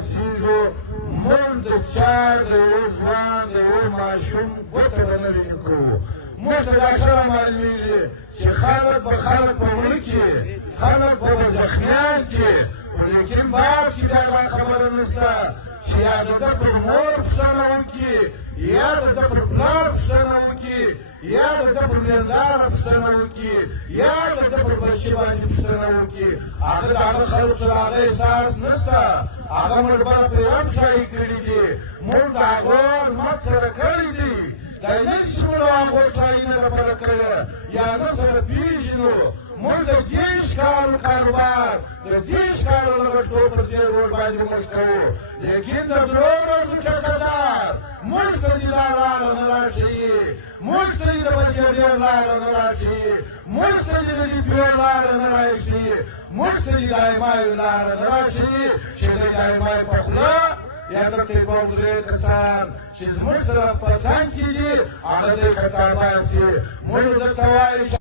رسیږو موږ د چا د یو ځوان د یو ماشوم ګوته به نه وینې کوو موږ ته دا ښه معلومیږي چې خلک به خلک په مړه کړي خلک به زخمیان کړي خو لیکن باب کې بیا دا خبره نشته چې یا د ده پر مور پوښتنه وکړي یا د ده پر پلار پوښتنه وکړي یا د ده پر مینداره پوښتنه وکړي یا د ده پر بچي باندې پوښتنه وکړي هغه د هغه خلکو سره هغه احساس نشته هغه موږ بله پرې همشایي کړي دي موږ د هغه خدمت سره کړی دي دا نه دي چې موږ هغو شایي نه دپاره کړی یا نه سره پېژنو موږ د دې ښکارو کاروبار د دې ښکارو لګښتو پر دې روډ باندې موږ کوو لیکن د درو ورځو ټکدار موږ ته دې دا لاره نه راښیي موږ ته دې د بجېډیر لاره نه راښیي موږ ته دې د ډیپیو لاره نه راښیي موږ ته دې د ایمایو لاره نه راښیي چې د ایمای په خوله یا د ټیپو درې کسان چې زموږ سره په تنګ کې دي هغه دې کتابان سي موږ درته وایو